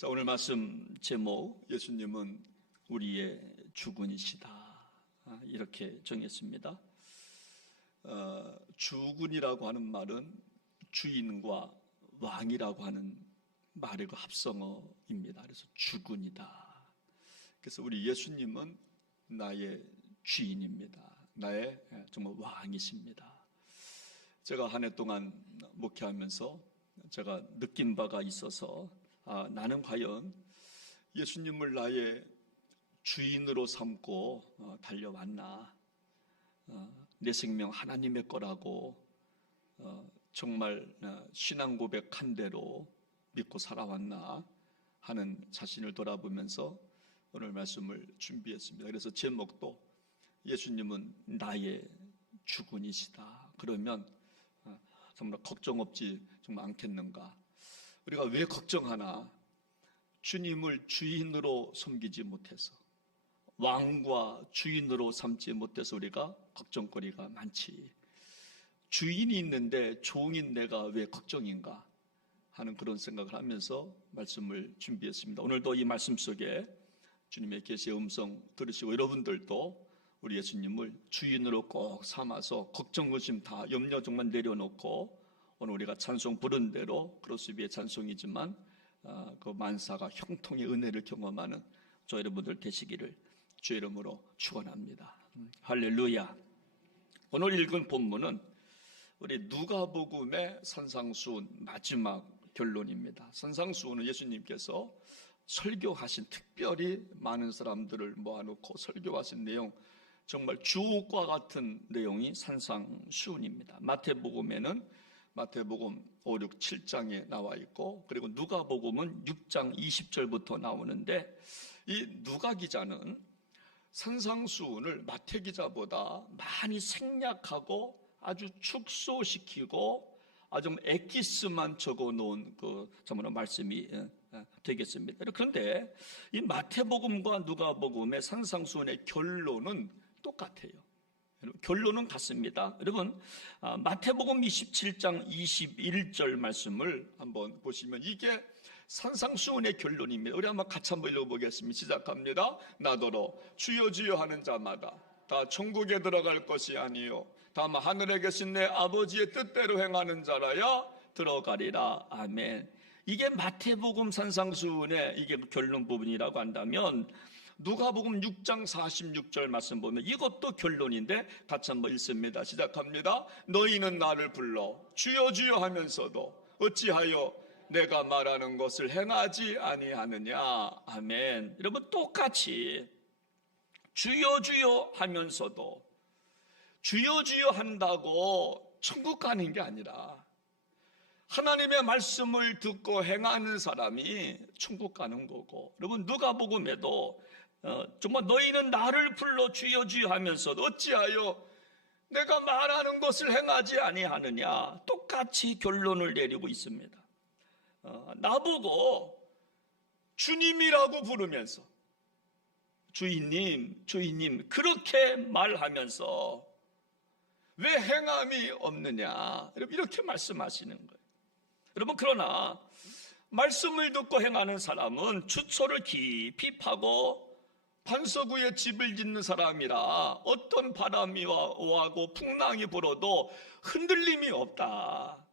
자, 오늘 말씀 제목, 예수님은 우리의 주군이시다, 이렇게 정했습니다. 주군이라고 하는 말은 주인과 왕이라고 하는 말의 그 합성어입니다. 그래서 주군이다. 그래서 우리 예수님은 나의 주인입니다. 나의 정말 왕이십니다. 제가 한 해 동안 목회하면서 제가 느낀 바가 있어서 나는 과연 예수님을 나의 주인으로 삼고 달려왔나, 내 생명 하나님의 거라고 정말 신앙 고백한 대로 믿고 살아왔나 하는 자신을 돌아보면서 오늘 말씀을 준비했습니다. 그래서 제목도 예수님은 나의 주군이시다. 그러면 정말 걱정 없지 정말 않겠는가? 우리가 왜 걱정하나? 주님을 주인으로 섬기지 못해서, 왕과 주인으로 삼지 못해서 우리가 걱정거리가 많지. 주인이 있는데 종인 내가 왜 걱정인가 하는 그런 생각을 하면서 말씀을 준비했습니다. 오늘도 이 말씀 속에 주님의 계시의 음성 들으시고 여러분들도 우리 예수님을 주인으로 꼭 삼아서 걱정, 의심 다 염려 정말 내려놓고 오늘 우리가 찬송 부른 대로 크로스 위의 찬송이지만 그 만사가 형통의 은혜를 경험하는 저 여러분들 되시기를 주의 이름으로 축원합니다. 할렐루야. 오늘 읽은 본문은 우리 누가복음의 산상수훈 마지막 결론입니다. 산상수훈은 예수님께서 설교하신, 특별히 많은 사람들을 모아놓고 설교하신 내용, 정말 주옥과 같은 내용이 산상수훈입니다. 마태복음에는 마태복음 5, 6, 7장에 나와 있고, 그리고 누가복음은 6장 20절부터 나오는데, 이 누가 기자는 산상수훈을 마태 기자보다 많이 생략하고 아주 축소시키고 아주 엑기스만 적어 놓은 정말 말씀이 되겠습니다. 그런데 이 마태복음과 누가복음의 산상수훈의 결론은 똑같아요. 결론은 같습니다. 여러분, 마태복음 27장 21절 말씀을 한번 보시면 이게 산상수훈의 결론입니다. 우리 한번 같이 한번 읽어보겠습니다. 시작합니다. 나더러 주여 주여 하는 자마다 다 천국에 들어갈 것이 아니요 다만 하늘에 계신 내 아버지의 뜻대로 행하는 자라야 들어가리라. 아멘. 이게 마태복음 산상수훈의 이게 결론 부분이라고 한다면, 누가복음 6장 46절 말씀 보면 이것도 결론인데 같이 한번 읽습니다. 시작합니다. 너희는 나를 불러 주여 주여 하면서도 어찌하여 내가 말하는 것을 행하지 아니하느냐. 아멘. 여러분, 똑같이 주여 주여 하면서도, 주여 주여 한다고 천국 가는 게 아니라 하나님의 말씀을 듣고 행하는 사람이 천국 가는 거고, 여러분 누가복음에도 정말 너희는 나를 불러 주여 주여 하면서도 어찌하여 내가 말하는 것을 행하지 아니하느냐, 똑같이 결론을 내리고 있습니다. 나보고 주님이라고 부르면서 주인님 주인님 그렇게 말하면서 왜 행함이 없느냐, 이렇게 말씀하시는 거예요. 여러분, 그러나 말씀을 듣고 행하는 사람은 주초를 깊이 파고 반석 위에 집을 짓는 사람이라 어떤 바람이 오고 풍랑이 불어도 흔들림이 없다.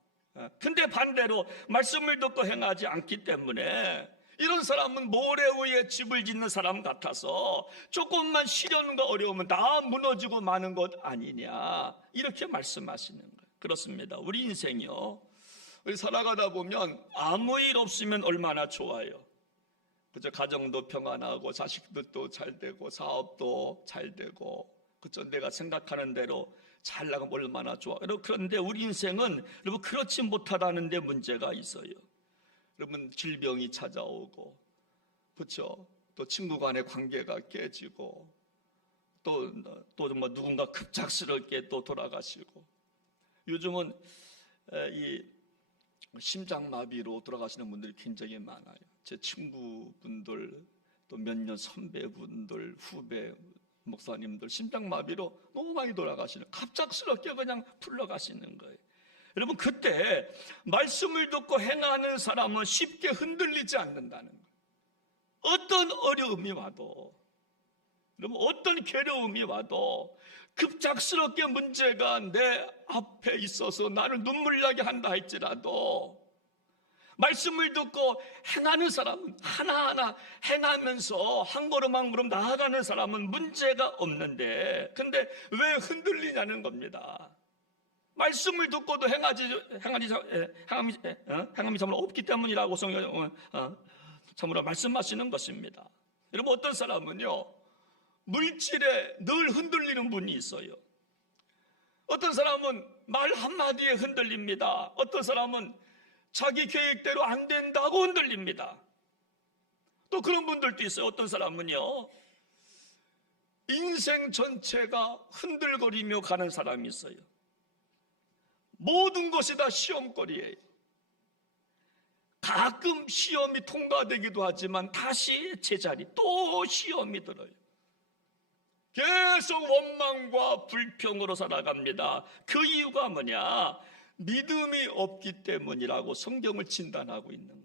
근데 반대로 말씀을 듣고 행하지 않기 때문에 이런 사람은 모래 위에 집을 짓는 사람 같아서 조금만 시련과 어려우면 다 무너지고 마는 것 아니냐, 이렇게 말씀하시는 거예요. 그렇습니다. 우리 인생이요, 우리 살아가다 보면 아무 일 없으면 얼마나 좋아요. 그죠? 가정도 평안하고 자식들도 잘 되고 사업도 잘 되고, 그죠? 내가 생각하는 대로 잘 나가면 얼마나 좋아. 그런데 우리 인생은 여러분 그렇지 못하다는 데 문제가 있어요. 여러분, 질병이 찾아오고, 그렇죠? 또 친구 간의 관계가 깨지고, 또 정말 누군가 급작스럽게 또 돌아가시고, 요즘은 이 심장마비로 돌아가시는 분들이 굉장히 많아요. 제 친구분들, 또 몇 년 선배분들, 후배 목사님들 심장마비로 너무 많이 돌아가시는, 갑작스럽게 그냥 풀러가시는 거예요. 여러분, 그때 말씀을 듣고 행하는 사람은 쉽게 흔들리지 않는다는 거예요. 어떤 어려움이 와도, 여러분, 어떤 괴로움이 와도 급작스럽게 문제가 내 앞에 있어서 나를 눈물 나게 한다 할지라도 말씀을 듣고 행하는 사람은, 하나하나 행하면서 한 걸음 한 걸음 나아가는 사람은 문제가 없는데, 근데 왜 흔들리냐는 겁니다. 말씀을 듣고도 행함이 참으로 없기 때문이라고 성경 참으로 말씀하시는 것입니다. 여러분, 어떤 사람은요, 물질에 늘 흔들리는 분이 있어요. 어떤 사람은 말 한마디에 흔들립니다. 어떤 사람은 자기 계획대로 안 된다고 흔들립니다. 또 그런 분들도 있어요. 어떤 사람은요, 인생 전체가 흔들거리며 가는 사람이 있어요. 모든 것이 다 시험거리예요. 가끔 시험이 통과되기도 하지만 다시 제자리 또 시험이 들어요. 계속 원망과 불평으로 살아갑니다. 그 이유가 뭐냐? 믿음이 없기 때문이라고 성경을 진단하고 있는 거예요.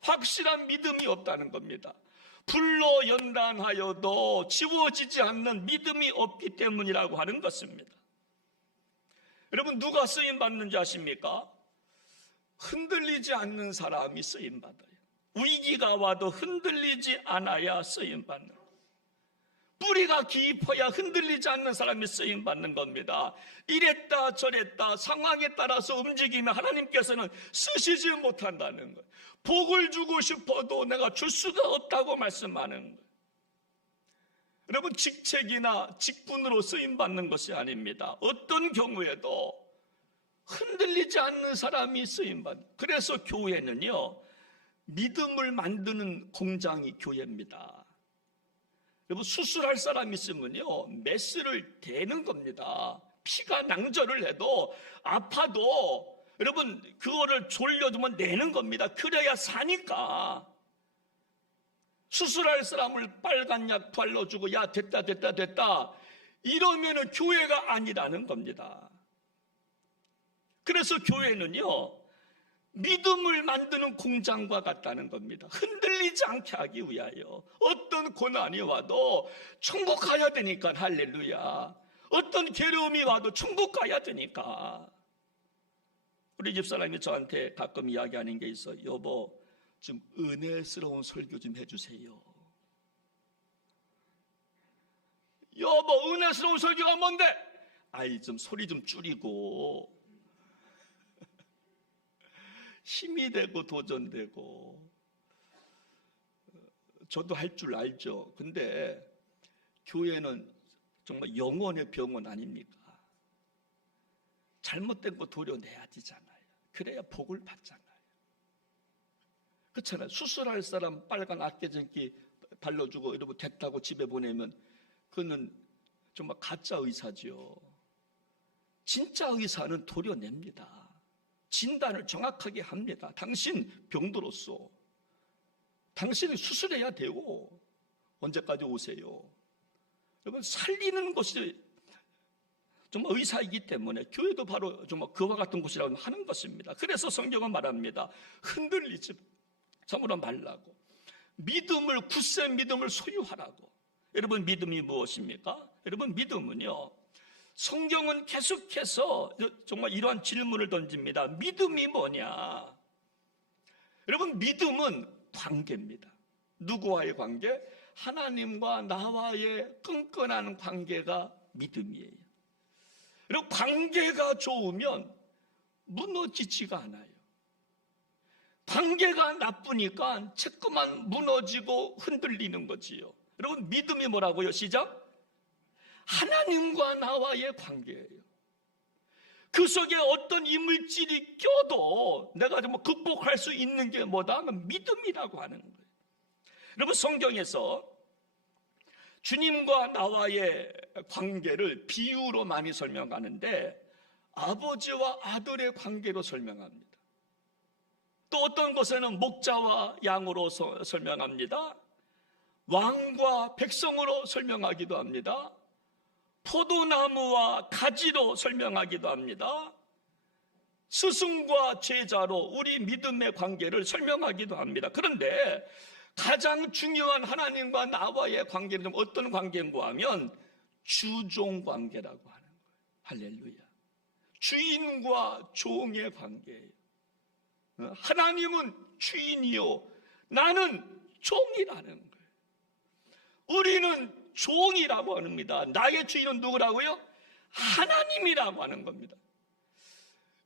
확실한 믿음이 없다는 겁니다. 불로 연단하여도 지워지지 않는 믿음이 없기 때문이라고 하는 것입니다. 여러분, 누가 쓰임 받는지 아십니까? 흔들리지 않는 사람이 쓰임 받아요. 위기가 와도 흔들리지 않아야 쓰임 받는 거예요. 뿌리가 깊어야 흔들리지 않는 사람이 쓰임 받는 겁니다. 이랬다 저랬다 상황에 따라서 움직이면 하나님께서는 쓰시지 못한다는 거예요. 복을 주고 싶어도 내가 줄 수가 없다고 말씀하는 거예요. 여러분, 직책이나 직분으로 쓰임 받는 것이 아닙니다. 어떤 경우에도 흔들리지 않는 사람이 쓰임 받는 거예요. 그래서 교회는요, 믿음을 만드는 공장이 교회입니다. 여러분, 수술할 사람이 있으면요, 메스를 대는 겁니다. 피가 낭절을 해도 아파도 여러분 그거를 졸려주면 내는 겁니다. 그래야 사니까. 수술할 사람을 빨간 약 발라주고 야 됐다 이러면은 교회가 아니라는 겁니다. 그래서 교회는요, 믿음을 만드는 공장과 같다는 겁니다. 흔들리지 않게 하기 위하여. 어떤 고난이 와도 천국 가야 되니까, 할렐루야. 어떤 괴로움이 와도 천국 가야 되니까. 우리 집사람이 저한테 가끔 이야기하는 게 있어. 여보, 좀 은혜스러운 설교 좀 해주세요. 여보, 은혜스러운 설교가 뭔데? 아이, 좀 소리 좀 줄이고 힘이 되고 도전되고. 저도 할 줄 알죠. 근데 교회는 정말 영혼의 병원 아닙니까? 잘못된 거 도려내야 되잖아요. 그래야 복을 받잖아요. 그렇잖아요. 수술할 사람 빨간 악개전기 발라주고 이러고 됐다고 집에 보내면 그거는 정말 가짜 의사죠. 진짜 의사는 도려냅니다. 진단을 정확하게 합니다. 당신 병도로서 당신이 수술해야 되고 언제까지 오세요? 여러분, 살리는 것이 정말 의사이기 때문에 교회도 바로 정말 그와 같은 곳이라고 하는 것입니다. 그래서 성경은 말합니다. 흔들리지 참으로 말라고. 믿음을, 굳센 믿음을 소유하라고. 여러분, 믿음이 무엇입니까? 여러분, 믿음은요, 성경은 계속해서 정말 이러한 질문을 던집니다. 믿음이 뭐냐? 여러분, 믿음은 관계입니다. 누구와의 관계? 하나님과 나와의 끈끈한 관계가 믿음이에요. 여러분, 관계가 좋으면 무너지지가 않아요. 관계가 나쁘니까 자꾸만 무너지고 흔들리는 거지요. 여러분, 믿음이 뭐라고요? 시작! 하나님과 나와의 관계예요. 그 속에 어떤 이물질이 껴도 내가 뭐 극복할 수 있는 게 뭐다? 믿음이라고 하는 거예요. 여러분, 성경에서 주님과 나와의 관계를 비유로 많이 설명하는데 아버지와 아들의 관계로 설명합니다. 또 어떤 곳에는 목자와 양으로 설명합니다. 왕과 백성으로 설명하기도 합니다. 포도나무와 가지로 설명하기도 합니다. 스승과 제자로 우리 믿음의 관계를 설명하기도 합니다. 그런데 가장 중요한 하나님과 나와의 관계는 좀 어떤 관계인가 하면 주종 관계라고 하는 거예요. 할렐루야. 주인과 종의 관계예요. 하나님은 주인이요, 나는 종이라는 거예요. 우리는 종이라고 합니다. 나의 주인은 누구라고요? 하나님이라고 하는 겁니다.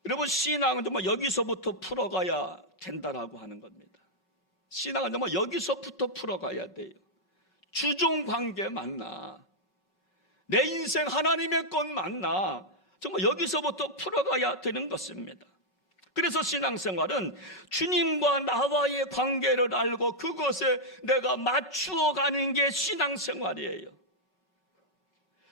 여러분, 신앙은 정말 여기서부터 풀어가야 된다라고 하는 겁니다. 신앙은 정말 여기서부터 풀어가야 돼요. 주종 관계 맞나? 내 인생 하나님의 것 맞나? 정말 여기서부터 풀어가야 되는 것입니다. 그래서 신앙생활은 주님과 나와의 관계를 알고 그것에 내가 맞추어가는 게 신앙생활이에요.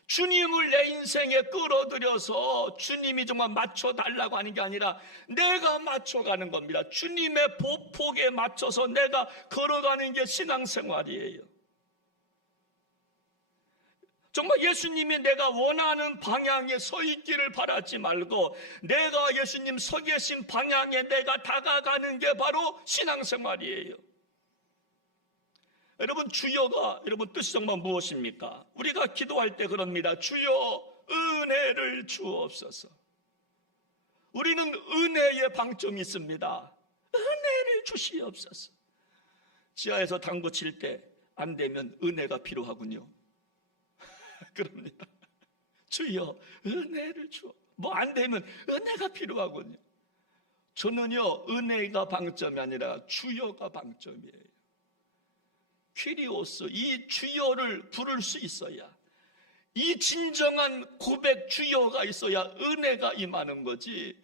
주님을 내 인생에 끌어들여서 주님이 정말 맞춰달라고 하는 게 아니라 내가 맞춰가는 겁니다. 주님의 보폭에 맞춰서 내가 걸어가는 게 신앙생활이에요. 정말 예수님이 내가 원하는 방향에 서 있기를 바라지 말고 내가 예수님 서 계신 방향에 내가 다가가는 게 바로 신앙생활이에요. 여러분, 주여가 여러분 뜻이 정말 무엇입니까? 우리가 기도할 때 그럽니다. 주여 은혜를 주옵소서. 우리는 은혜의 방점이 있습니다. 은혜를 주시옵소서. 지하에서 당구 칠 때 안 되면 은혜가 필요하군요. 그럽니다. 주여 은혜를 주어. 뭐 안 되면 은혜가 필요하군요. 저는요, 은혜가 방점이 아니라 주여가 방점이에요. 퀴리오스, 이 주여를 부를 수 있어야, 이 진정한 고백 주여가 있어야 은혜가 임하는 거지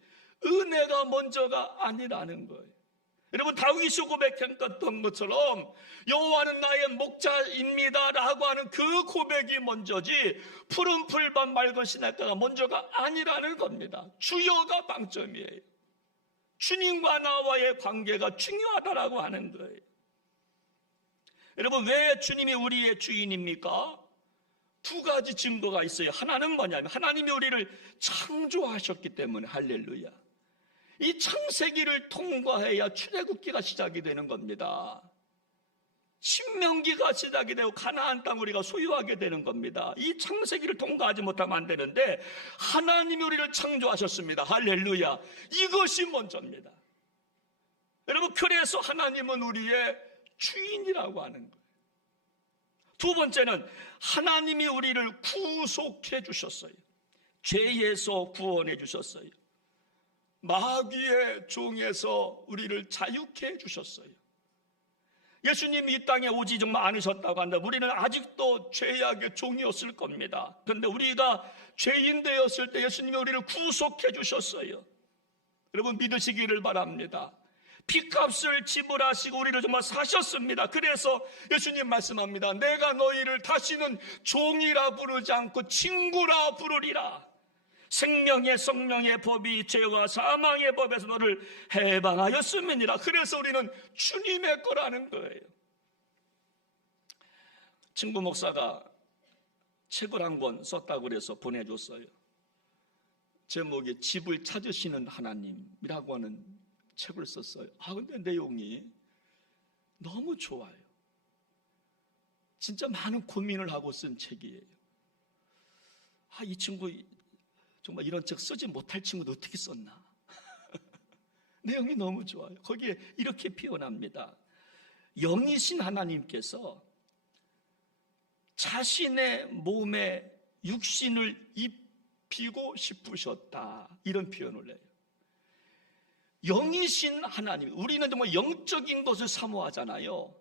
은혜가 먼저가 아니라는 거예요. 여러분, 다윗이 고백했던 것처럼 여호와는 나의 목자입니다 라고 하는 그 고백이 먼저지 푸른 풀밭 맑은 시냇가가 먼저가 아니라는 겁니다. 주여가 방점이에요. 주님과 나와의 관계가 중요하다라고 하는 거예요. 여러분, 왜 주님이 우리의 주인입니까? 두 가지 증거가 있어요. 하나는 뭐냐면 하나님이 우리를 창조하셨기 때문에. 할렐루야. 이 창세기를 통과해야 출애굽기가 시작이 되는 겁니다. 신명기가 시작이 되고 가나안 땅 우리가 소유하게 되는 겁니다. 이 창세기를 통과하지 못하면 안 되는데 하나님이 우리를 창조하셨습니다. 할렐루야. 이것이 먼저입니다. 여러분, 그래서 하나님은 우리의 주인이라고 하는 거예요. 두 번째는 하나님이 우리를 구속해 주셨어요. 죄에서 구원해 주셨어요. 마귀의 종에서 우리를 자유케 해 주셨어요. 예수님이 이 땅에 오지 정말 않으셨다고 한다. 우리는 아직도 죄악의 종이었을 겁니다. 그런데 우리가 죄인 되었을 때 예수님이 우리를 구속해 주셨어요. 여러분, 믿으시기를 바랍니다. 피값을 지불하시고 우리를 정말 사셨습니다. 그래서 예수님 말씀합니다. 내가 너희를 다시는 종이라 부르지 않고 친구라 부르리라. 생명의 성령의 법이 죄와 사망의 법에서 너를 해방하였음이니라. 그래서 우리는 주님의 거라는 거예요. 친구 목사가 책을 한 권 썼다고 그래서 보내줬어요. 제목이 집을 찾으시는 하나님이라고 하는 책을 썼어요. 근데 내용이 너무 좋아요. 진짜 많은 고민을 하고 쓴 책이에요. 이 친구 정말 이런 책 쓰지 못할 친구도 어떻게 썼나. 내용이 너무 좋아요. 거기에 이렇게 표현합니다. 영이신 하나님께서 자신의 몸에 육신을 입히고 싶으셨다, 이런 표현을 해요. 영이신 하나님, 우리는 정말 영적인 것을 사모하잖아요.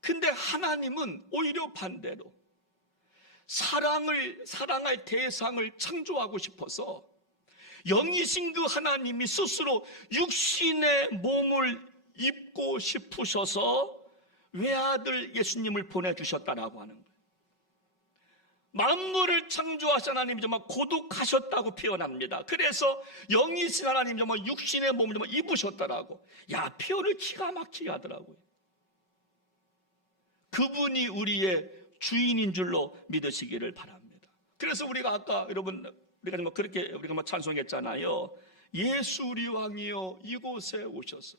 근데 하나님은 오히려 반대로 사랑할 대상을 창조하고 싶어서 영이신 그 하나님이 스스로 육신의 몸을 입고 싶으셔서 외아들 예수님을 보내주셨다라고 하는 거예요. 만물을 창조하신 하나님이 정말 고독하셨다고 표현합니다. 그래서 영이신 하나님이 정말 육신의 몸을 정말 입으셨다라고. 표현을 기가 막히게 하더라고요. 그분이 우리의 주인인 줄로 믿으시기를 바랍니다. 그래서 우리가 아까 여러분 우리가 정말 그렇게 우리가 찬송했잖아요. 예수 우리 왕이여 이곳에 오셔서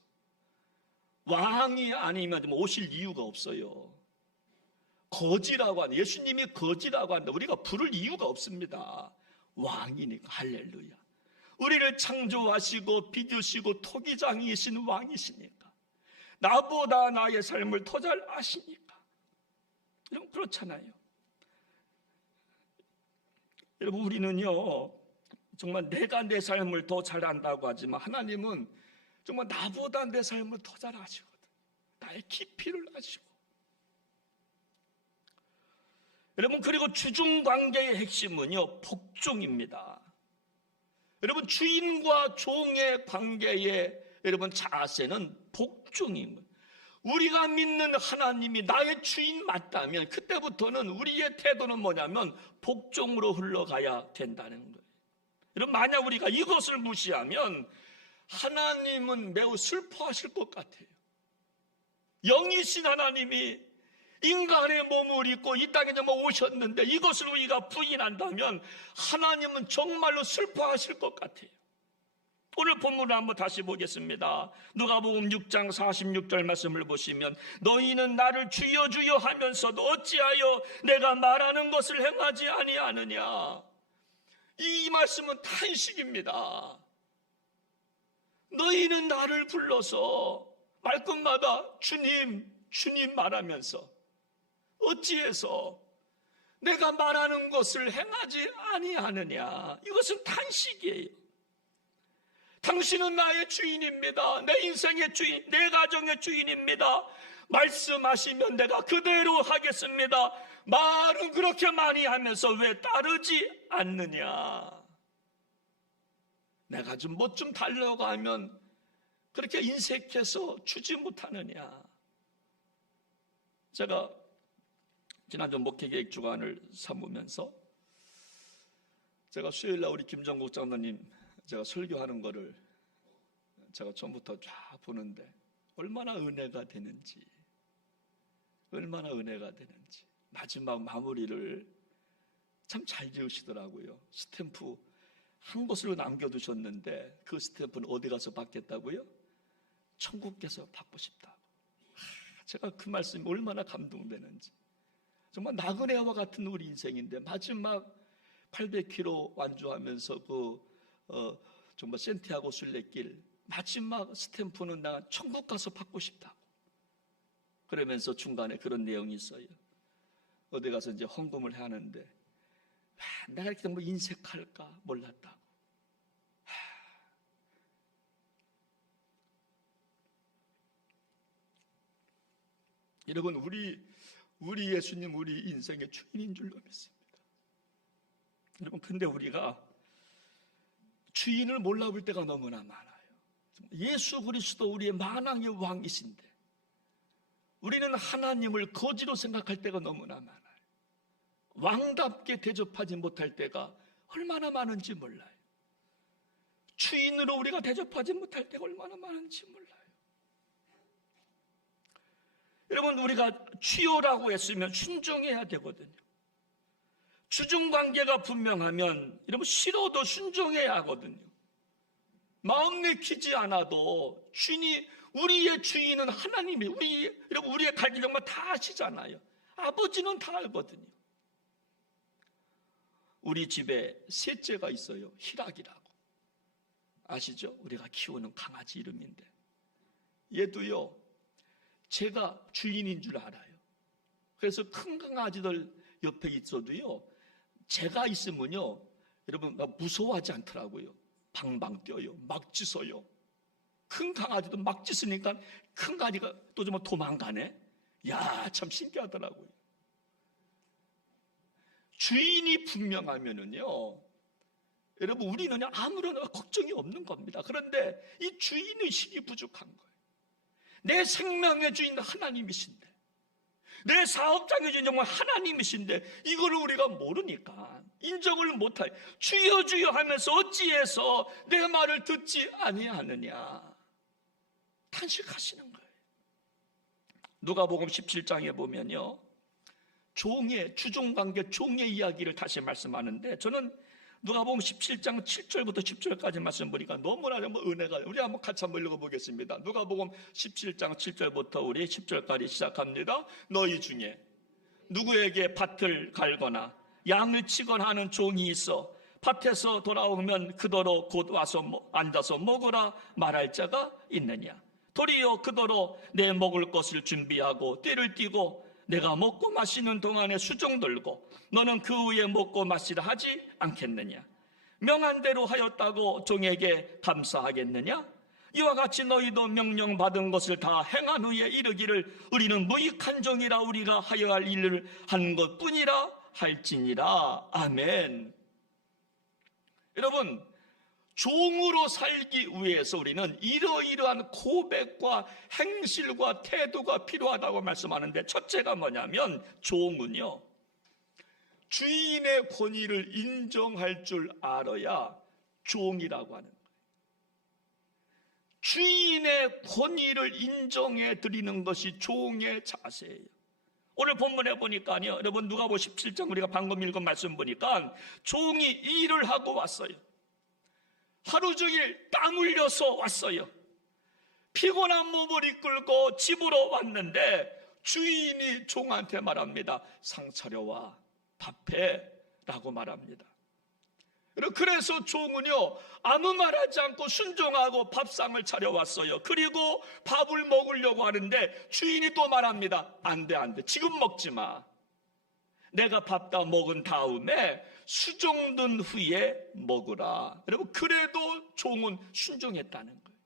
왕이 아니면 오실 이유가 없어요. 거지라고 한다. 예수님이 거지라고 한다. 우리가 부를 이유가 없습니다. 왕이니까. 할렐루야. 우리를 창조하시고 빚으시고 토기장이신 왕이시니까. 나보다 나의 삶을 더 잘 아시니까. 여러분 그렇잖아요. 여러분 우리는요 정말 내가 내 삶을 더 잘 안다고 하지만 하나님은 정말 나보다 내 삶을 더 잘 아시거든. 나의 깊이를 아시고. 여러분 그리고 주중관계의 핵심은요 복종입니다. 여러분 주인과 종의 관계의 여러분 자세는 복종입니다. 우리가 믿는 하나님이 나의 주인 맞다면 그때부터는 우리의 태도는 뭐냐면 복종으로 흘러가야 된다는 거예요. 여러분 만약 우리가 이것을 무시하면 하나님은 매우 슬퍼하실 것 같아요. 영이신 하나님이 인간의 몸을 입고 이 땅에 정말 오셨는데 이것을 우리가 부인한다면 하나님은 정말로 슬퍼하실 것 같아요. 오늘 본문을 한번 다시 보겠습니다. 누가복음 6장 46절 말씀을 보시면 너희는 나를 주여 주여 하면서도 어찌하여 내가 말하는 것을 행하지 아니하느냐. 이 말씀은 탄식입니다. 너희는 나를 불러서 말끝마다 주님 주님 말하면서 어찌해서 내가 말하는 것을 행하지 아니하느냐. 이것은 탄식이에요. 당신은 나의 주인입니다. 내 인생의 주인, 내 가정의 주인입니다. 말씀하시면 내가 그대로 하겠습니다. 말은 그렇게 많이 하면서 왜 따르지 않느냐. 내가 좀 뭐 좀 달라고 하면 그렇게 인색해서 주지 못하느냐. 제가 지난주 목회계획 주간을 삼으면서 제가 수요일날 우리 김정국 장로님 제가 설교하는 거를 제가 처음부터 쫙 보는데 얼마나 은혜가 되는지 마지막 마무리를 참 잘 지으시더라고요. 스탬프 한 곳으로 남겨두셨는데 그 스탬프는 어디 가서 받겠다고요? 천국께서 받고 싶다고. 제가 그 말씀이 얼마나 감동되는지. 정말 나그네와 같은 우리 인생인데 마지막 800km 완주하면서 정말 센티아고 순례길 마지막 스탬프는 나 천국 가서 받고 싶다고. 그러면서 중간에 그런 내용이 있어요. 어디 가서 이제 헌금을 하는데 내가 이렇게 뭐 인색할까 몰랐다고. 여러분 우리 예수님 우리 인생의 주인인 줄로 믿습니다. 여러분 근데 우리가 주인을 몰라볼 때가 너무나 많아요. 예수 그리스도 우리의 만왕의 왕이신데 우리는 하나님을 거지로 생각할 때가 너무나 많아요. 왕답게 대접하지 못할 때가 얼마나 많은지 몰라요. 주인으로 우리가 대접하지 못할 때가 얼마나 많은지 몰라요. 여러분 우리가 취요라고 했으면 순종해야 되거든요. 주중관계가 분명하면 여러분 싫어도 순종해야 하거든요. 마음 내키지 않아도 우리의 주인은 하나님이 여러분 우리의 갈 길 정말 다 아시잖아요. 아버지는 다 알거든요. 우리 집에 셋째가 있어요. 희락이라고. 아시죠? 우리가 키우는 강아지 이름인데 얘도요 제가 주인인 줄 알아요. 그래서 큰 강아지들 옆에 있어도요 제가 있으면요 여러분 무서워하지 않더라고요. 방방 뛰어요. 막 짖어요. 큰 강아지도 막 짖으니까 큰 강아지가 또 좀 도망가네. 야, 참 신기하더라고요. 주인이 분명하면은요 여러분 우리는 아무런 걱정이 없는 겁니다. 그런데 이 주인의식이 부족한 거예요. 내 생명의 주인 하나님이신데 내 사업장의 주인 정말 하나님이신데 이걸 우리가 모르니까 인정을 못하여 주여 주여 하면서 어찌해서 내 말을 듣지 아니하느냐 탄식하시는 거예요. 누가복음 17장에 보면요 주종관계 종의 이야기를 다시 말씀하는데 저는 누가복음 17장 7절부터 10절까지 말씀 보니까 너무나 정말 은혜가, 우리 한번 같이 한번 읽어보겠습니다. 누가복음 17장 7절부터 우리 10절까지 시작합니다. 너희 중에 누구에게 밭을 갈거나 양을 치거나 하는 종이 있어 밭에서 돌아오면 그더러 곧 와서 앉아서 먹으라 말할 자가 있느냐? 도리어 그더러 내 먹을 것을 준비하고 띠를 띠고 내가 먹고 마시는 동안에 수종 들고 너는 그 후에 먹고 마시라 하지 않겠느냐? 명한 대로 하였다고 종에게 감사하겠느냐? 이와 같이 너희도 명령받은 것을 다 행한 후에 이르기를 우리는 무익한 종이라 우리가 하여야 할 일을 한 것뿐이라 할지니라. 아멘. 여러분, 종으로 살기 위해서 우리는 이러이러한 고백과 행실과 태도가 필요하다고 말씀하는데, 첫째가 뭐냐면 종은요, 주인의 권위를 인정할 줄 알아야 종이라고 하는 거예요. 주인의 권위를 인정해 드리는 것이 종의 자세예요. 오늘 본문에 보니까요, 여러분 누가복음 17장 우리가 방금 읽은 말씀 보니까 종이 일을 하고 왔어요. 하루 종일 땀 흘려서 왔어요. 피곤한 몸을 이끌고 집으로 왔는데 주인이 종한테 말합니다. 상 차려와, 밥해 라고 말합니다. 그래서 종은요, 아무 말하지 않고 순종하고 밥상을 차려왔어요. 그리고 밥을 먹으려고 하는데 주인이 또 말합니다. 안 돼, 안 돼. 지금 먹지 마. 내가 밥 다 먹은 다음에 수종든 후에 먹으라. 여러분, 그래도 종은 순종했다는 거예요.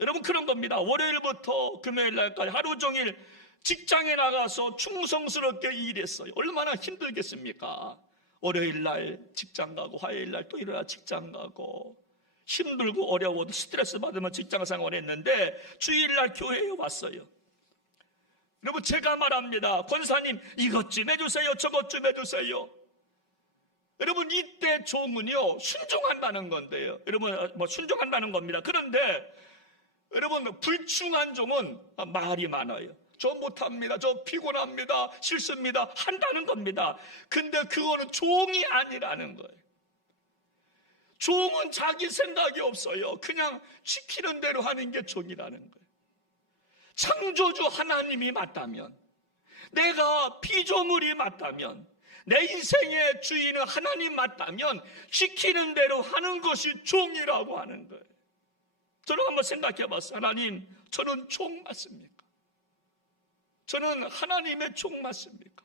여러분, 그런 겁니다. 월요일부터 금요일날까지 하루 종일 직장에 나가서 충성스럽게 일했어요. 얼마나 힘들겠습니까? 월요일날 직장 가고 화요일날 또 일어나 직장 가고 힘들고 어려워도 스트레스 받으면 직장 생활했는데 주일날 교회에 왔어요. 여러분, 제가 말합니다. 권사님, 이것 좀 해주세요, 저것 좀 해주세요. 여러분, 이때 종은요, 순종한다는 건데요. 여러분, 순종한다는 겁니다. 그런데 여러분, 불충한 종은 말이 많아요. 저 못합니다, 저 피곤합니다, 싫습니다 한다는 겁니다. 근데 그거는 종이 아니라는 거예요. 종은 자기 생각이 없어요. 그냥 시키는 대로 하는 게 종이라는 거예요. 창조주 하나님이 맞다면, 내가 피조물이 맞다면, 내 인생의 주인은 하나님 맞다면 시키는 대로 하는 것이 종이라고 하는 거예요. 저는 한번 생각해 봤어요. 하나님, 저는 종 맞습니까? 저는 하나님의 종 맞습니까?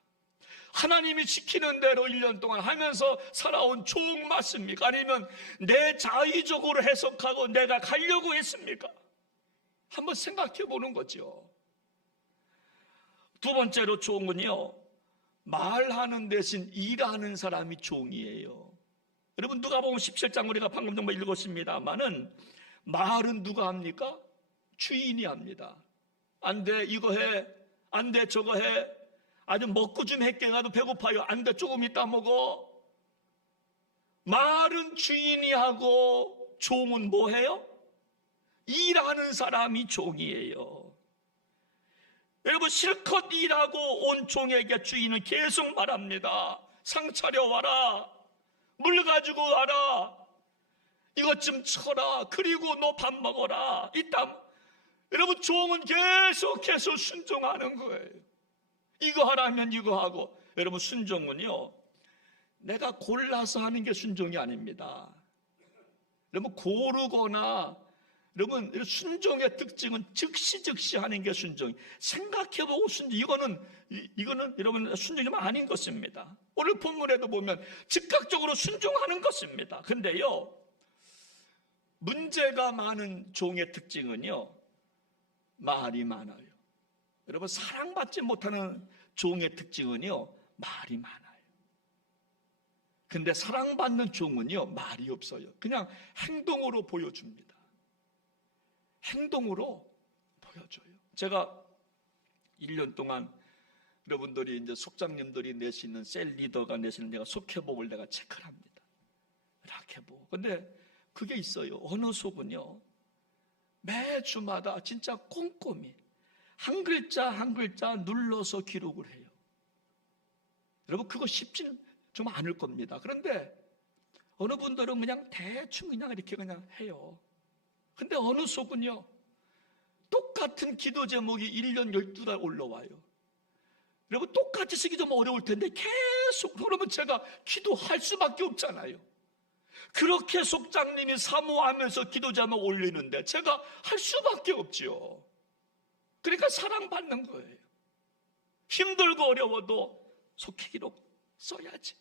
하나님이 시키는 대로 1년 동안 하면서 살아온 종 맞습니까? 아니면 내 자의적으로 해석하고 내가 가려고 했습니까? 한번 생각해 보는 거죠. 두 번째로 종은요, 말하는 대신 일하는 사람이 종이에요. 여러분, 누가복음 17장 우리가 방금 좀 읽었습니다만은 말은 누가 합니까? 주인이 합니다. 안 돼, 이거 해. 안 돼, 저거 해. 아주 먹고 좀 할게. 나도 배고파요. 안 돼, 조금 이따 먹어. 말은 주인이 하고 종은 뭐 해요? 일하는 사람이 종이에요. 여러분, 실컷 일하고 온 종에게 주인은 계속 말합니다. 상 차려와라. 물 가지고 와라. 이것 좀 쳐라. 그리고 너 밥 먹어라. 이따. 여러분, 종은 계속해서 순종하는 거예요. 이거 하라면 이거 하고. 여러분, 순종은요, 내가 골라서 하는 게 순종이 아닙니다. 여러분, 고르거나, 여러분, 순종의 특징은 즉시 하는 게 순종. 생각해보고 순종. 이거는 여러분, 순종이 아닌 것입니다. 오늘 본문에도 보면 즉각적으로 순종하는 것입니다. 근데요, 문제가 많은 종의 특징은요, 말이 많아요. 여러분, 사랑받지 못하는 종의 특징은요, 말이 많아요. 근데 사랑받는 종은요, 말이 없어요. 그냥 행동으로 보여줍니다. 행동으로 보여줘요. 제가 1년 동안 여러분들이 이제 속장님들이 내시는 셀 리더가 내시는 내가 속회복을 내가 체크를 합니다. 학회복. 근데 그게 있어요. 어느 속은요, 매주마다 진짜 꼼꼼히 한 글자 한 글자 눌러서 기록을 해요. 여러분, 그거 쉽진, 좀 많을 겁니다. 그런데 어느 분들은 그냥 대충 그냥 이렇게 그냥 해요. 근데 어느 속은요, 똑같은 기도 제목이 1년 12달 올라와요. 여러분, 똑같이 쓰기 좀 어려울 텐데 계속, 그러면 제가 기도할 수밖에 없잖아요. 그렇게 속장님이 사모하면서 기도 제목 올리는데 제가 할 수밖에 없지요. 그러니까 사랑받는 거예요. 힘들고 어려워도 속히기록 써야지.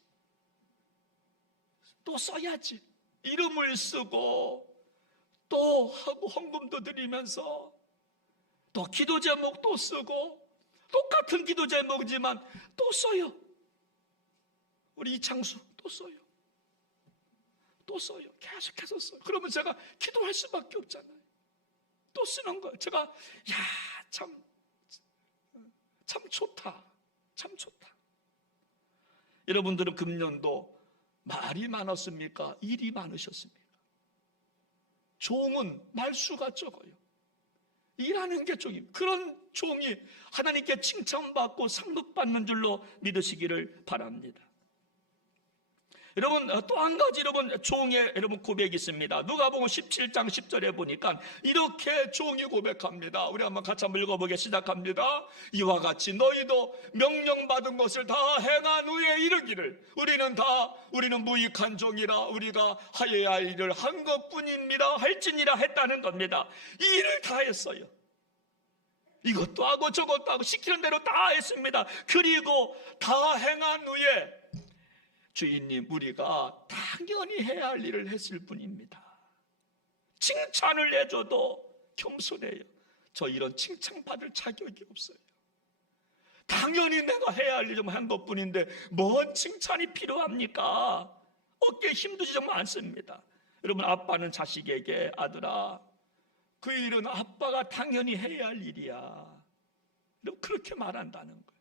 또 써야지. 이름을 쓰고 또 하고 헌금도 드리면서 또 기도 제목도 쓰고 똑같은 기도 제목이지만 또 써요. 우리 이창수 또 써요. 또 써요. 계속해서 써요. 그러면 제가 기도할 수밖에 없잖아요. 또 쓰는 거예요. 제가 참 좋다. 참 좋다. 여러분들은 금년도 말이 많았습니까? 일이 많으셨습니까? 종은 말수가 적어요. 일하는 게 종이, 그런 종이 하나님께 칭찬받고 상급받는 줄로 믿으시기를 바랍니다. 여러분, 또 한 가지 여러분 종의 여러분 고백이 있습니다. 누가복음 17장 10절에 보니까 이렇게 종이 고백합니다. 우리 한번 같이 한번 읽어보게 시작합니다. 이와 같이 너희도 명령받은 것을 다 행한 후에 이르기를 우리는 무익한 종이라 우리가 하여야 할 일을 한 것뿐입니다 할지니라 했다는 겁니다. 이 일을 다 했어요. 이것도 하고 저것도 하고 시키는 대로 다 했습니다. 그리고 다 행한 후에 주인님, 우리가 당연히 해야 할 일을 했을 뿐입니다. 칭찬을 해줘도 겸손해요. 저 이런 칭찬받을 자격이 없어요. 당연히 내가 해야 할 일 좀 한 것뿐인데 뭔 칭찬이 필요합니까? 어깨에 힘도 좀 많습니다. 여러분, 아빠는 자식에게 아들아, 그 일은 아빠가 당연히 해야 할 일이야, 그렇게 말한다는 거예요.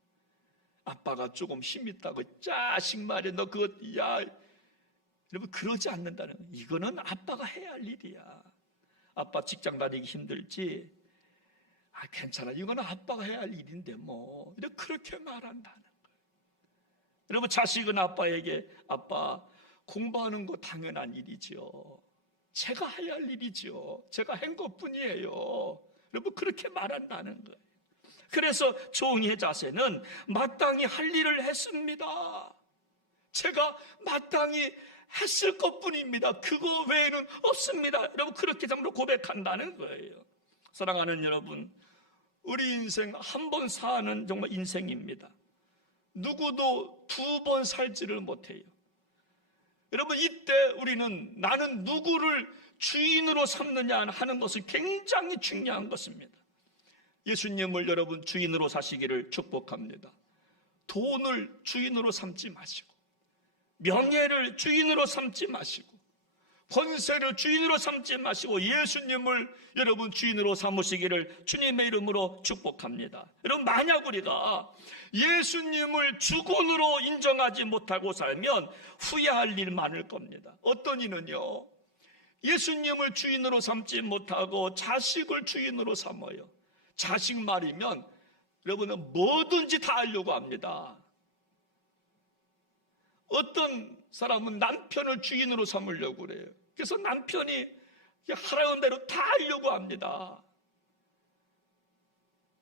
아빠가 조금 힘 있다고 자식 말이야 너 그것 여러분 그러지 않는다는 거예요. 이거는 아빠가 해야 할 일이야. 아빠 직장 다니기 힘들지? 괜찮아, 이거는 아빠가 해야 할 일인데 뭐 그렇게 말한다는 거예요. 여러분, 자식은 아빠에게 아빠 공부하는 거 당연한 일이죠. 제가 해야 할 일이죠. 제가 한 것뿐이에요. 여러분 그렇게 말한다는 거예요. 그래서 종의 자세는 마땅히 할 일을 했습니다. 제가 마땅히 했을 것뿐입니다. 그거 외에는 없습니다. 여러분 그렇게 정말 고백한다는 거예요. 사랑하는 여러분, 우리 인생 한 번 사는 정말 인생입니다. 누구도 두 번 살지를 못해요. 여러분, 이때 우리는 나는 누구를 주인으로 삼느냐 하는 것은 굉장히 중요한 것입니다. 예수님을 여러분 주인으로 사시기를 축복합니다. 돈을 주인으로 삼지 마시고, 명예를 주인으로 삼지 마시고, 권세를 주인으로 삼지 마시고 예수님을 여러분 주인으로 삼으시기를 주님의 이름으로 축복합니다. 여러분, 만약 우리가 예수님을 주권으로 인정하지 못하고 살면 후회할 일 많을 겁니다. 어떤 이는요, 예수님을 주인으로 삼지 못하고 자식을 주인으로 삼아요. 자식 말이면 여러분은 뭐든지 다 하려고 합니다. 어떤 사람은 남편을 주인으로 삼으려고 그래요. 그래서 남편이 하라는 대로 다 하려고 합니다.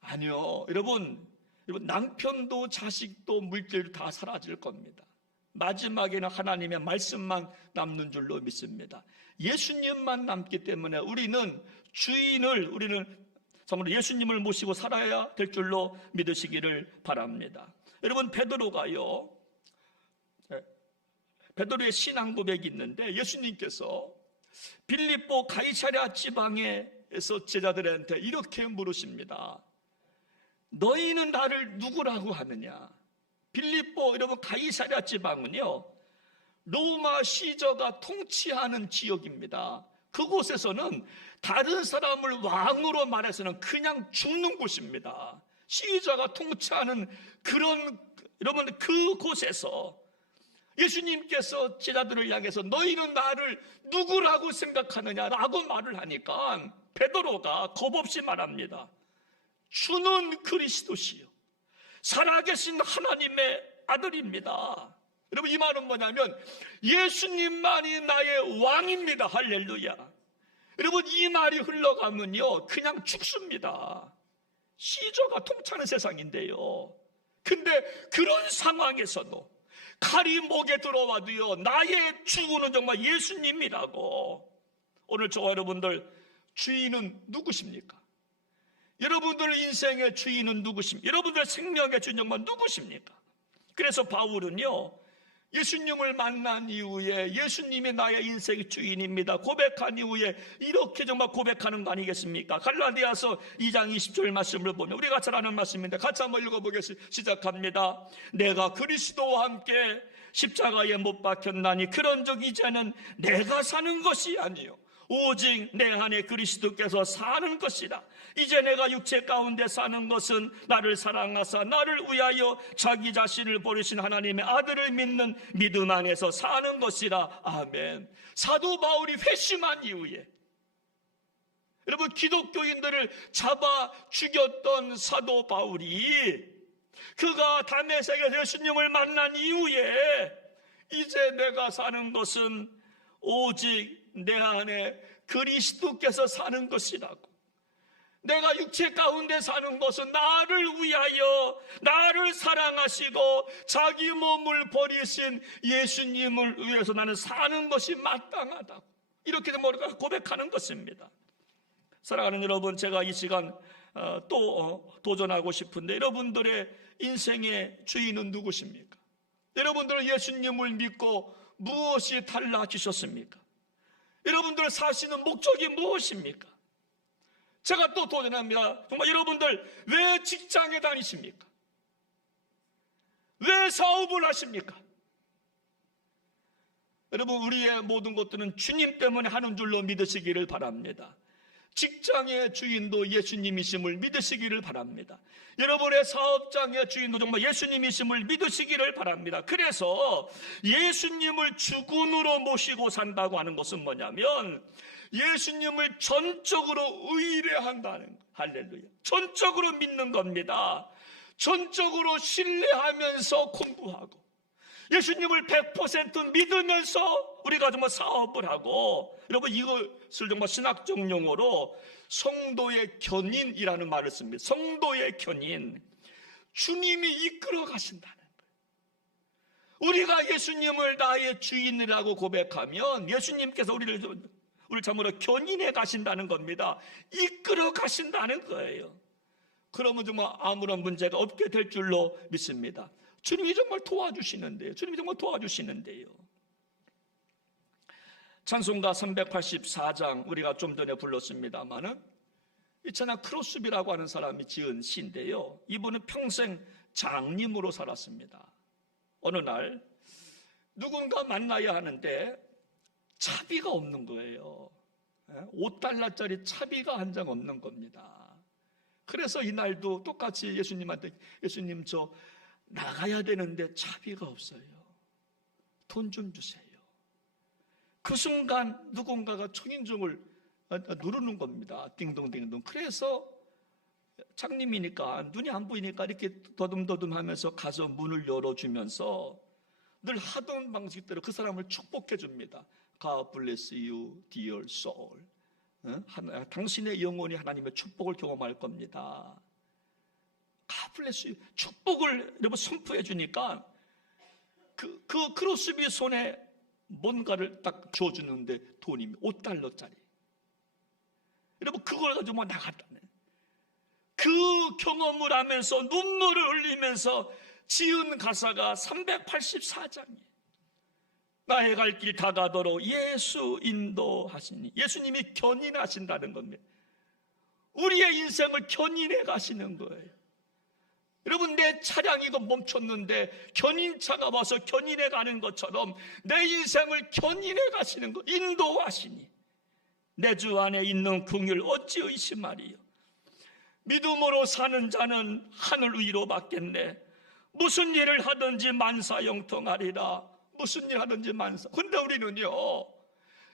아니요, 여러분 남편도 자식도 물질도 다 사라질 겁니다. 마지막에는 하나님의 말씀만 남는 줄로 믿습니다. 예수님만 남기 때문에 우리는 정말 예수님을 모시고 살아야 될 줄로 믿으시기를 바랍니다. 여러분, 베드로가요, 베드로의 신앙 고백이 있는데 예수님께서 빌립보 가이사랴 지방에서 제자들한테 이렇게 물으십니다. 너희는 나를 누구라고 하느냐? 빌립보 여러분 가이사랴 지방은요, 로마 시저가 통치하는 지역입니다. 그곳에서는 다른 사람을 왕으로 말해서는 그냥 죽는 곳입니다. 시저가 통치하는 그런 여러분 그곳에서 예수님께서 제자들을 향해서 너희는 나를 누구라고 생각하느냐라고 말을 하니까 베드로가 겁없이 말합니다. 주는 그리스도시요 살아계신 하나님의 아들입니다. 여러분, 이 말은 뭐냐면 예수님만이 나의 왕입니다. 할렐루야. 여러분, 이 말이 흘러가면요 그냥 죽습니다. 시조가 통차는 세상인데요. 근데 그런 상황에서도 칼이 목에 들어와도요 나의 주는 정말 예수님이라고. 오늘 저와 여러분들 주인은 누구십니까? 여러분들 인생의 주인은 누구십니까? 여러분들 생명의 주인 정말 누구십니까? 그래서 바울은요 예수님을 만난 이후에 예수님이 나의 인생의 주인입니다 고백한 이후에 이렇게 정말 고백하는 거 아니겠습니까? 갈라디아서 2장 20절 말씀을 보면 우리가 잘 아는 말씀인데 같이 한번 읽어보겠습니다. 시작합니다. 내가 그리스도와 함께 십자가에 못 박혔나니 그런즉 이제는 내가 사는 것이 아니요 오직 내 안에 그리스도께서 사는 것이라. 이제 내가 육체 가운데 사는 것은 나를 사랑하사 나를 위하여 자기 자신을 버리신 하나님의 아들을 믿는 믿음 안에서 사는 것이라. 아멘. 사도 바울이 회심한 이후에 여러분 기독교인들을 잡아 죽였던 사도 바울이 그가 다메섹에서 예수님을 만난 이후에 이제 내가 사는 것은 오직 내 안에 그리스도께서 사는 것이라고. 내가 육체 가운데 사는 것은 나를 위하여 나를 사랑하시고 자기 몸을 버리신 예수님을 위해서 나는 사는 것이 마땅하다고. 이렇게 고백하는 것입니다. 사랑하는 여러분, 제가 이 시간 또 도전하고 싶은데 여러분들의 인생의 주인은 누구십니까? 여러분들은 예수님을 믿고 무엇이 달라지셨습니까? 여러분들 사시는 목적이 무엇입니까? 제가 또 도전합니다. 정말 여러분들 왜 직장에 다니십니까? 왜 사업을 하십니까? 여러분 우리의 모든 것들은 주님 때문에 하는 줄로 믿으시기를 바랍니다. 직장의 주인도 예수님이심을 믿으시기를 바랍니다. 여러분의 사업장의 주인도 정말 예수님이심을 믿으시기를 바랍니다. 그래서 예수님을 주군으로 모시고 산다고 하는 것은 뭐냐면 예수님을 전적으로 의뢰한다는 것. 할렐루야. 전적으로 믿는 겁니다. 전적으로 신뢰하면서 공부하고 예수님을 100% 믿으면서 우리가 정말 사업을 하고, 여러분 이것을 정말 신학적 용어로 성도의 견인이라는 말을 씁니다. 성도의 견인. 주님이 이끌어 가신다는 거예요. 우리가 예수님을 나의 주인이라고 고백하면 예수님께서 우리를 참으로 견인해 가신다는 겁니다. 이끌어 가신다는 거예요. 그러면 정말 아무런 문제가 없게 될 줄로 믿습니다. 주님이 정말 도와주시는데요. 주님이 정말 도와주시는데요. 찬송가 384장 우리가 좀 전에 불렀습니다마는 이 찬양 크로스비라고 하는 사람이 지은 시인데요. 이분은 평생 장님으로 살았습니다. 어느 날 누군가 만나야 하는데 차비가 없는 거예요. 5달러짜리 차비가 한 장 없는 겁니다. 그래서 이날도 똑같이 예수님한테 예수님 저 나가야 되는데 차비가 없어요. 돈 좀 주세요. 그 순간 누군가가 초인종을 누르는 겁니다. 띵동띵동. 그래서 장님이니까 눈이 안 보이니까 이렇게 더듬더듬 하면서 가서 문을 열어주면서 늘 하던 방식대로 그 사람을 축복해 줍니다. God bless you, dear soul. 당신의 영혼이 하나님의 축복을 경험할 겁니다. God bless you. 축복을 여러분 선포해 주니까 그 크로스비 손에 뭔가를 딱 줘주는데 돈이 5달러짜리. 여러분 그걸 가지고 나갔다네. 그 경험을 하면서 눈물을 흘리면서 지은 가사가 384장이에요. 나의 갈 길 다가도록 예수 인도하시니. 예수님이 견인하신다는 겁니다. 우리의 인생을 견인해 가시는 거예요. 여러분 내 차량이 이거 멈췄는데 견인차가 와서 견인해 가는 것처럼 내 인생을 견인해 가시는 거. 인도하시니 내 주 안에 있는 긍휼 어찌 의심하리요. 믿음으로 사는 자는 하늘 위로 받겠네. 무슨 일을 하든지 만사형통하리라. 무슨 일 하든지 만사. 근데 우리는요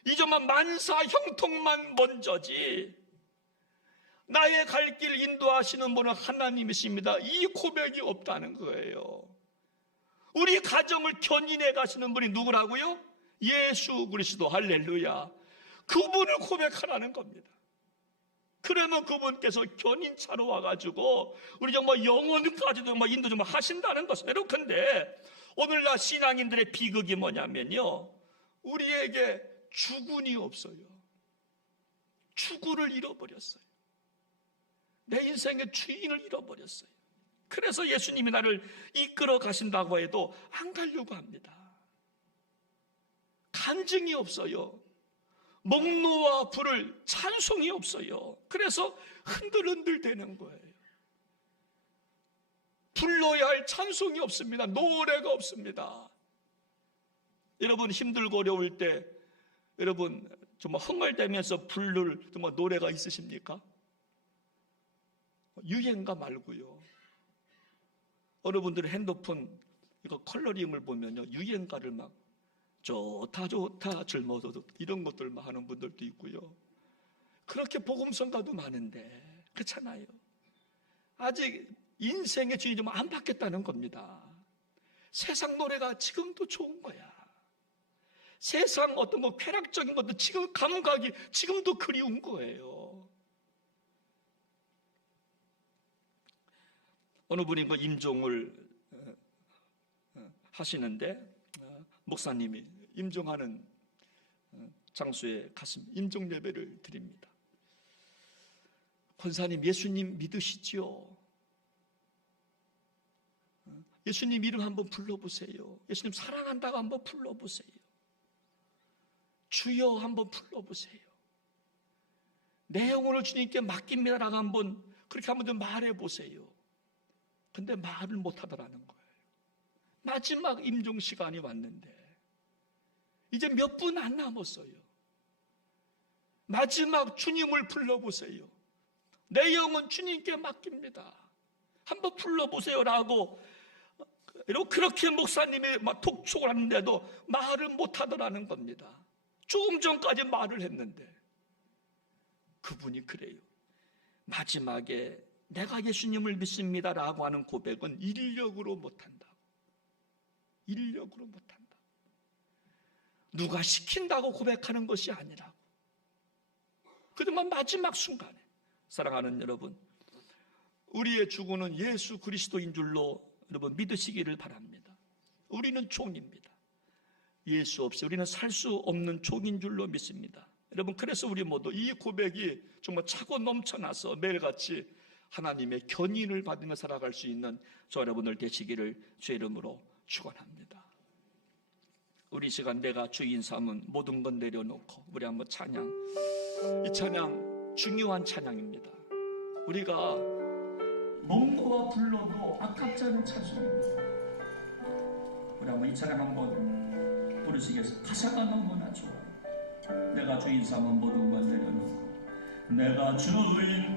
이제만 만사형통만 먼저지 나의 갈 길 인도하시는 분은 하나님이십니다. 이 고백이 없다는 거예요. 우리 가정을 견인해 가시는 분이 누구라고요? 예수 그리스도. 할렐루야. 그분을 고백하라는 겁니다. 그러면 그분께서 견인차로 와가지고 우리 정말 영혼까지도 정말 인도 좀 하신다는 것을. 여러분, 근데 오늘날 신앙인들의 비극이 뭐냐면요, 우리에게 주군이 없어요. 주군을 잃어버렸어요. 내 인생의 주인을 잃어버렸어요. 그래서 예수님이 나를 이끌어 가신다고 해도 안 가려고 합니다. 간증이 없어요. 목노와 부를 찬송이 없어요. 그래서 흔들흔들 되는 거예요. 불러야 할 찬송이 없습니다. 노래가 없습니다. 여러분, 힘들고 어려울 때 여러분 정말 흥얼대면서 부를 정말 노래가 있으십니까? 유행가 말고요. 어느 분들은 핸드폰 이거 컬러링을 보면요, 유행가를 막 좋다 좋다 젊어도 이런 것들 막 하는 분들도 있고요. 그렇게 복음성가도 많은데 그렇잖아요. 아직 인생의 주인이 좀 안 바뀌었다는 겁니다. 세상 노래가 지금도 좋은 거야. 세상 어떤 뭐 쾌락적인 것도 지금 감각이 지금도 그리운 거예요. 어느 분이 그 임종을 하시는데 목사님이 임종하는 장소에 갔습니다. 임종 예배를 드립니다. 권사님, 예수님 믿으시지요? 예수님 이름 한번 불러보세요. 예수님 사랑한다고 한번 불러보세요. 주여 한번 불러보세요. 내 영혼을 주님께 맡깁니다라고 한번 그렇게 한번 좀 말해보세요. 근데 말을 못하더라는 거예요. 마지막 임종 시간이 왔는데 이제 몇 분 안 남았어요. 마지막 주님을 불러보세요. 내 영혼 주님께 맡깁니다. 한번 불러보세요라고 그렇게 목사님이 막 독촉을 하는데도 말을 못하더라는 겁니다. 조금 전까지 말을 했는데 그분이 그래요. 마지막에 내가 예수님을 믿습니다라고 하는 고백은 인력으로 못한다. 인력으로 못한다. 누가 시킨다고 고백하는 것이 아니라고. 그동안 마지막 순간에 사랑하는 여러분, 우리의 주군은 예수 그리스도인 줄로 여러분 믿으시기를 바랍니다. 우리는 종입니다. 예수 없이 우리는 살 수 없는 종인 줄로 믿습니다. 여러분, 그래서 우리 모두 이 고백이 정말 차고 넘쳐나서 매일같이 하나님의 견인을 받으며 살아갈 수 있는 저 여러분들 되시기를 주의 이름으로 축원합니다. 우리 시간 내가 주인 삼은 모든 건 내려놓고 우리 한번 찬양. 이 찬양 중요한 찬양입니다. 우리가 목노와 불러도 아깝지 않은 찬송입니다. 우리 한번 이 찬양 한번 부르시겠습니다. 가사가 너무나 좋아요. 내가 주인 삼은 모든 건 내려놓고 내가 주인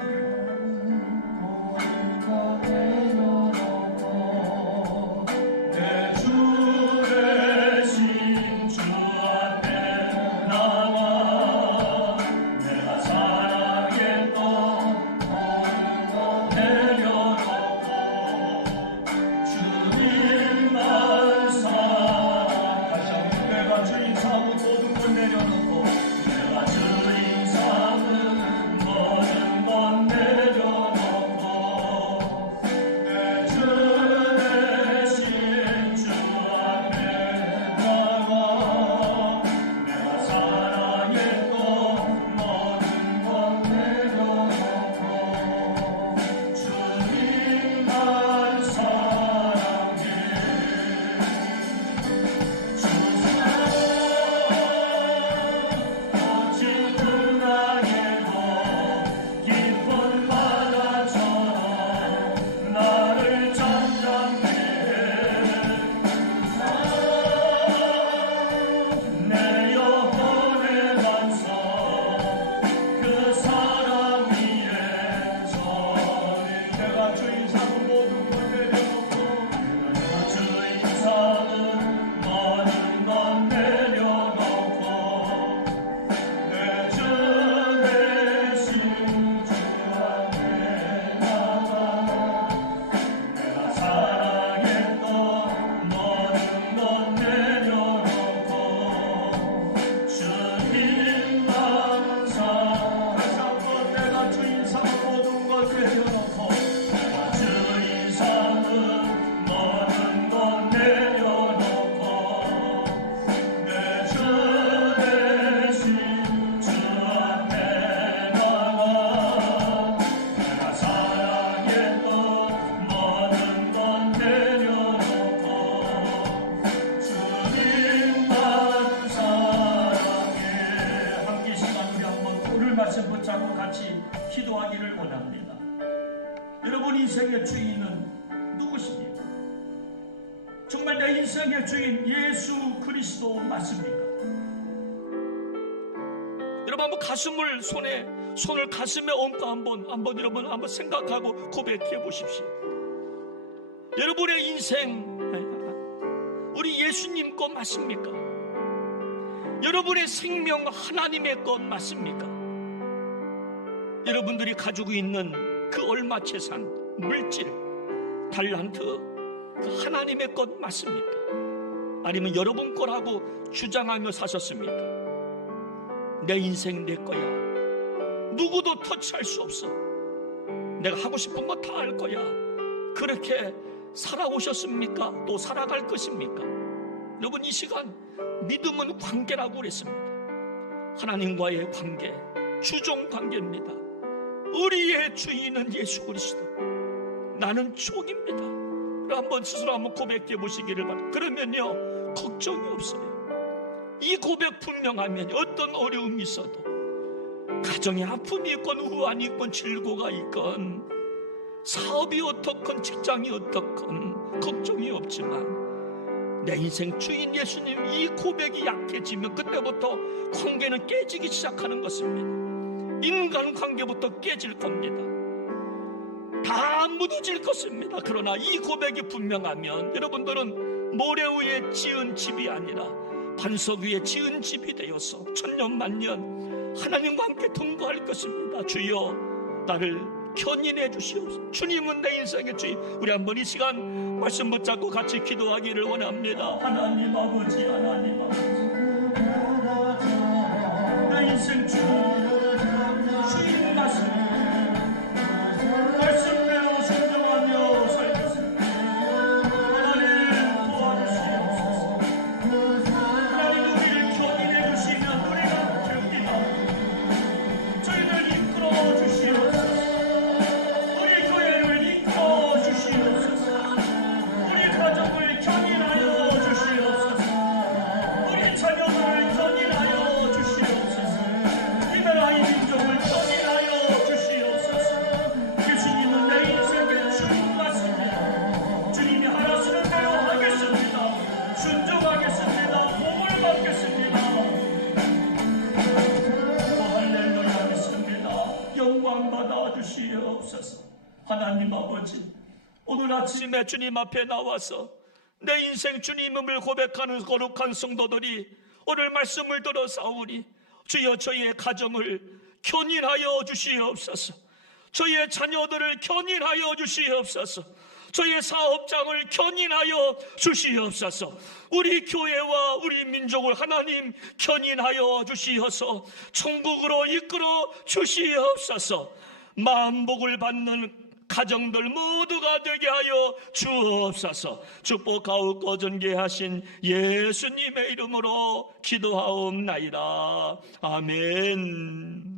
인생의 주인은 누구십니까? 정말 내 인생의 주인 예수 그리스도 맞습니까? 여러분 한번 손을 가슴에 얹고 한번 여러분 한번 생각하고 고백해 보십시오. 여러분의 인생 우리 예수님 것 맞습니까? 여러분의 생명 하나님의 것 맞습니까? 여러분들이 가지고 있는 그 얼마 재산, 물질, 달란트 그 하나님의 것 맞습니까? 아니면 여러분 거라고 주장하며 사셨습니까? 내 인생 내 거야. 누구도 터치할 수 없어. 내가 하고 싶은 거 다 할 거야. 그렇게 살아오셨습니까? 또 살아갈 것입니까? 여러분 이 시간 믿음은 관계라고 그랬습니다. 하나님과의 관계, 주종 관계입니다. 우리의 주인은 예수 그리스도. 나는 족입니다. 한번 스스로 한번 고백해 보시기를 바랍니다. 그러면요 걱정이 없어요. 이 고백 분명하면 어떤 어려움이 있어도, 가정에 아픔이 있건 우환이 있건 질고가 있건 사업이 어떻건 직장이 어떻건 걱정이 없지만 내 인생 주인 예수님 이 고백이 약해지면 그때부터 관계는 깨지기 시작하는 것입니다. 인간 관계부터 깨질 겁니다. 다 무너질 것입니다. 그러나 이 고백이 분명하면 여러분들은 모래 위에 지은 집이 아니라 반석 위에 지은 집이 되어서 천년만년 하나님과 함께 동거할 것입니다. 주여 나를 견인해 주시옵소서. 주님은 내 인생의 주인. 우리 한번 이 시간 말씀 붙잡고 같이 기도하기를 원합니다. 하나님 아버지, 하나님 아버지, 내 인생 주인 맞습니다. 말씀대로 순종하며 살겠습니다. 하나님 도와주시옵소서. 하나님 우리를 견인해 주시면 우리가 됩니다. 저희를 이끌어 주시옵소서. 우리 교회를 이끌어 주시옵소서. 우리 가정을 견인하여 주시옵소서. 우리 자녀들을 견인하여 주시옵소서. 이 나라의 민족을 견인하여 주시옵소서. 예수님은 내 인생의 주인 맞습니다. 주님이 하라시는 대로 하겠습니다. 순종하겠습니다. 복을 받겠습니다. 할렐루야 하겠습니다. 영광 받아 주시옵소서. 하나님 아버지, 오늘 아침에 주님 앞에 나와서 내 인생 주님을 고백하는 거룩한 성도들이 오늘 말씀을 들어사오니 주여 저희의 가정을 견인하여 주시옵소서. 저희의 자녀들을 견인하여 주시옵소서. 저희의 사업장을 견인하여 주시옵소서. 우리 교회와 우리 민족을 하나님 견인하여 주시어서 천국으로 이끌어 주시옵소서. 만복을 받는 가정들 모두가 되게 하여 주옵소서. 축복하옵고 전개하신 예수님의 이름으로 기도하옵나이다. 아멘.